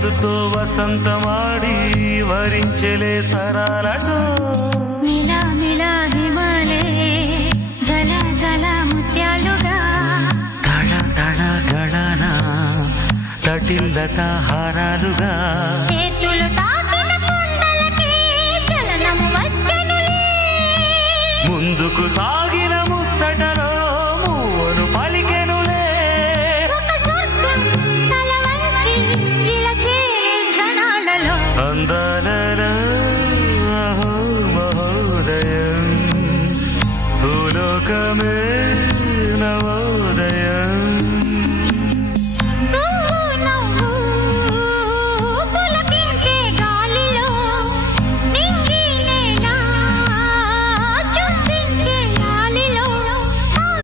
వయస్సుతో వసంతమాడి వరించెలే సరాలతో మిలా మిలా హిమాలే జల జల ముత్యాలుగా తడ తడ గడన తటిల్లత హారాలుగా చేతులు తాకిన కుండలకి చలనం వచ్చనులే ముందుకు సాగిన ముచ్చటలో మూవను పలికెనులే ఒక స్వర్గం తల వంచి ఇలా చేరే క్షణాలలో అందాలలో అహో మహోదయం భూలోకమే నవ